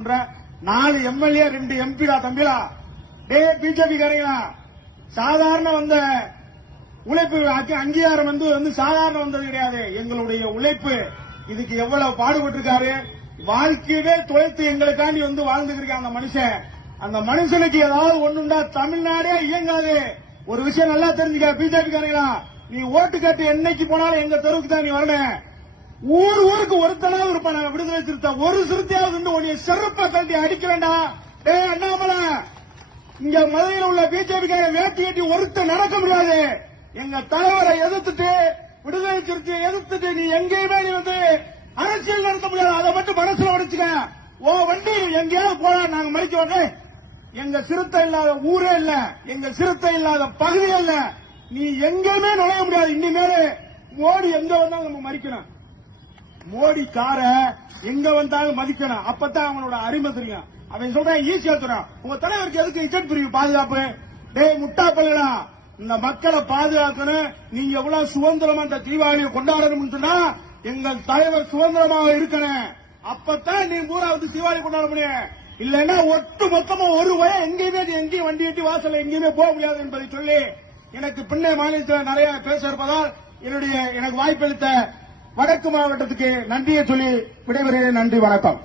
4 MLA 2 எம்பிடா தம்பிலா. டே BJP காரங்களா, சாதாரண வந்த உழைப்பு அங்கீகாரம் வந்து சாதாரண வந்தது கிடையாது. எங்களுடைய உழைப்பு இதுக்கு எவ்வளவு பாடுபட்டு இருக்காரு. வாழ்க்கையவே தொலைத்து எங்களுக்காண்டி வாழ்ந்துருக்க அந்த மனுஷன். அந்த மனுஷனுக்கு ஏதாவது ஒண்ணுண்டா தமிழ்நாடே இயங்காது. ஒரு விஷயம் நல்லா தெரிஞ்சுக்க பிஜேபி காரங்களா, நீ ஓட்டு கேட்டு என்னைக்கு போனாலும் எங்க தெருவுக்கு தான் நீ வரணும். ஊருக்கு ஒருத்தனாவது இருப்பான விடுதலை சிறுத்தை, ஒரு சிறுத்தையாவது உடைய சிறப்பை கல்வி அடிக்க வேண்டாம். டே அண்ணாமலை, இங்க மதுரையில் உள்ள பிஜேபி வேட்டி கட்டி ஒருத்த நடக்க முடியாது. எங்க தலைவரை எதிர்த்துட்டு விடுதலை சிறுத்தையை எதிர்த்துட்டு நீ எங்கேயுமே நீ அரசியல் நடத்த முடியாது. அதை மட்டும் மனசுல உடைச்சுக்க. ஓ வண்டி எங்கேயாவது போனா நாங்க மறிக்க வரேன். எங்க சிறுத்தை இல்லாத ஊரே இல்ல, எங்க சிறுத்தை இல்லாத பகுதியே இல்ல. நீ எங்கேயுமே நுழைய முடியாது. இனிமேல் மோடி எங்க வந்தாலும் நம்ம மறிக்கணும். மோடி கார எங்க வந்தாலும் மதிக்கணும். அப்பதான் அவனோட அருமை தெரியும். அவன் சொல்றான் ஈஸியா சொல்றான், உங்க தலைவருக்கு எதுக்கு இஜெட் பிரிவு பாதுகாப்பு? டே முட்டா பல்லுடா, இந்த மக்களை பாதுகாக்கணும். நீங்க எவ்வளவு சுதந்திரமா இந்த தீபாவளியை கொண்டாடணும்னு சொன்னா எங்கள் தலைவர் சுதந்திரமாக இருக்கணும். அப்பதான் நீ பூரா தீபாவளி கொண்டாட முடியும். இல்லன்னா ஒட்டு மொத்தமா ஒரு வயம் எங்கேயும் வண்டி கட்டி வாசல் எங்கேயுமே போக முடியாது என்பதை சொல்லி எனக்கு பின்ன மாநிலத்தில் நிறைய பேச இருப்பதால் எனக்கு வாய்ப்பளித்த வடக்கு மாவட்டத்துக்கு நன்றியை சொல்லி விடைபெறுகிறேன். நன்றி, வணக்கம்.